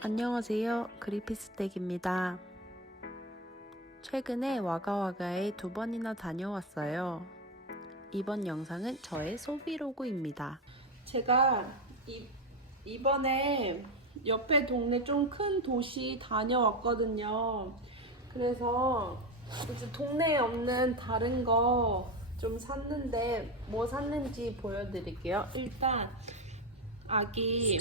안녕하세요. 그리피스댁입니다. 최근에 와가와가에 두 번이나 다녀왔어요. 이번 영상은 저의 소비 로그입니다. 제가 이, 이번에 옆에 동네 좀 큰 도시 다녀왔거든요. 그래서 이제 동네에 없는 다른 거 좀 샀는데 뭐 샀는지 보여드릴게요. 일단 아기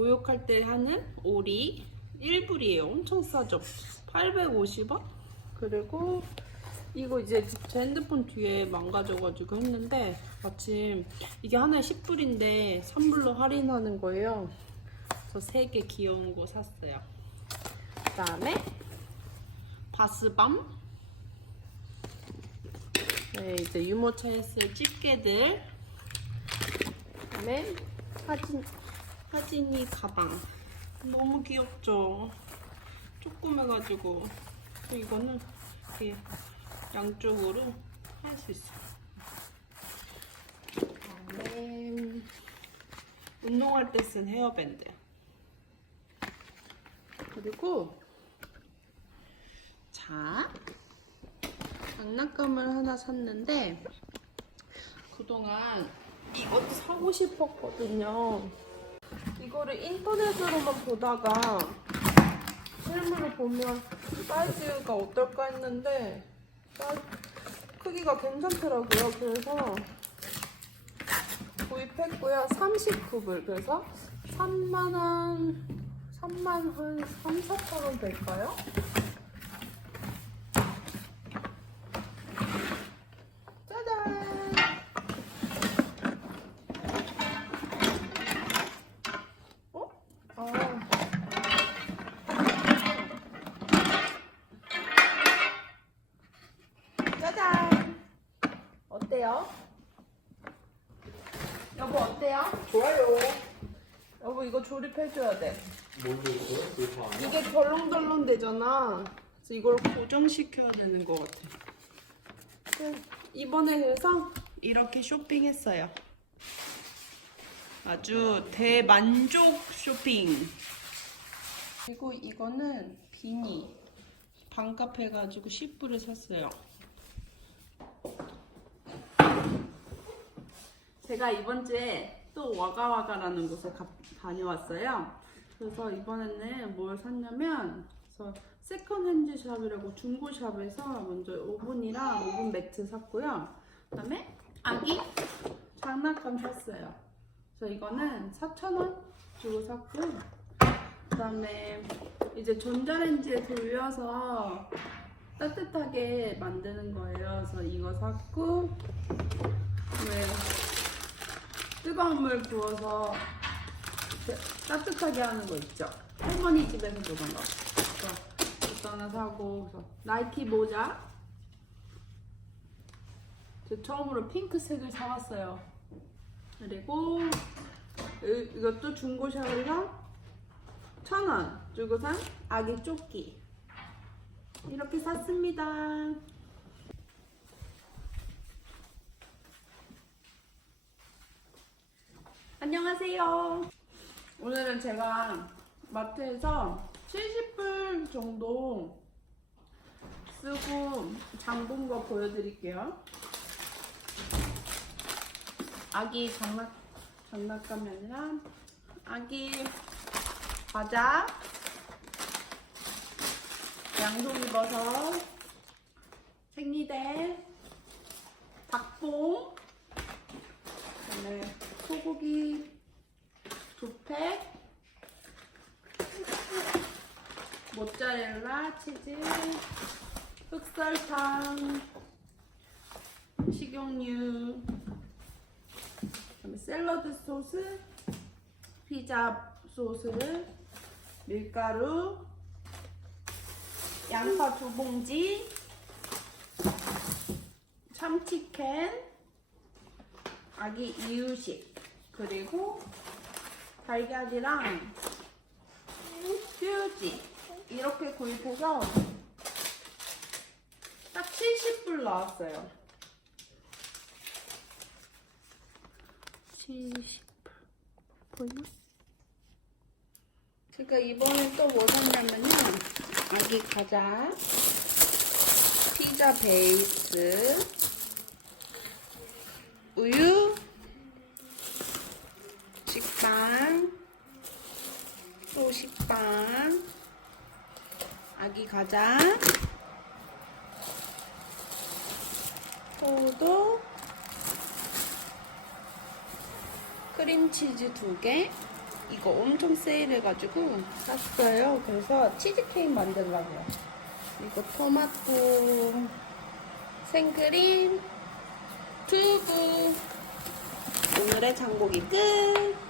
모욕할 때 하는 오리 1불이에요. 엄청 싸죠? 850원? 그리고 이거 이제 제 핸드폰 뒤에 망가져가지고 했는데 마침 이게 하나에 10불인데 3불로 할인하는 거예요. 그래서 3개 귀여운 거 샀어요. 그 다음에 바스밤 네, 이제 유모차에 쓸 집게들 그 다음에 사진 사진이 가방 너무 귀엽죠? 조그매가지고 또 이거는 이렇게 양쪽으로 할 수 있어요. 그다음에 운동할 때 쓴 헤어밴드 그리고 자 장난감을 하나 샀는데 그동안 이것도 사고 싶었거든요. 이거를 인터넷으로만 보다가 실물을 보면 사이즈가 어떨까 했는데 크기가 괜찮더라고요. 그래서 구입했고요. 39불. 그래서 3만원, 3만 한 3, 4천원 될까요? 어때요? 여보 어때요? 좋아요. 여보 이거 조립해줘야 돼. 뭘 줬어요? 그거 아니야? 이게 덜렁덜렁 되잖아. 그래서 이걸 고정시켜야 되는 것 같아. 이번에 그래서 이렇게 쇼핑했어요. 아주 대만족 쇼핑. 그리고 이거는 비니. 반값 해가지고 10불에 샀어요. 제가 이번 주에 또 와가와가라는 곳에 가- 다녀왔어요. 그래서 이번에는 뭘 샀냐면 그래서 세컨핸즈 샵이라고 중고 샵에서 먼저 오븐이랑 오븐 매트 샀고요. 그다음에 아기 장난감 샀어요. 그래서 이거는 4,000원 주고 샀고요. 그다음에 이제 전자레인지에 돌려서 따뜻하게 만드는 거예요. 그래서 이거 샀고 왜 뜨거운 물 부어서 따뜻하게 하는 거 있죠. 할머니 집에서 보던 거. 그래서 하나 사고 그래서 나이키 모자. 저 처음으로 핑크색을 사왔어요. 그리고 이- 이것도 중고샵에서 천 원 주고 산 아기 조끼. 이렇게 샀습니다. 안녕하세요. 오늘은 제가 마트에서 70불 정도 쓰고 장 본 거 보여드릴게요. 아기 장난, 장난감이 아니라 아기 과자, 양송이버섯, 생리대, 닭봉, 그다음에 소고기 두 팩, 모짜렐라 치즈, 흑설탕, 식용유, 그다음에 샐러드 소스, 피자 소스를 밀가루, 양파 두 봉지, 참치캔, 아기 이유식, 그리고 달걀이랑 휴지 이렇게 구입해서 딱 70불 나왔어요. 70불 보이나? 제가 이번에 또 뭐 샀냐면요. 아기 과자, 피자 베이스, 빵, 소시빵, 아기 과자, 포도, 크림치즈 두 개. 이거 엄청 세일해가지고 샀어요. 그래서 치즈케이크 만들려고요. 이거 토마토, 생크림, 두부. 오늘의 장보기 끝!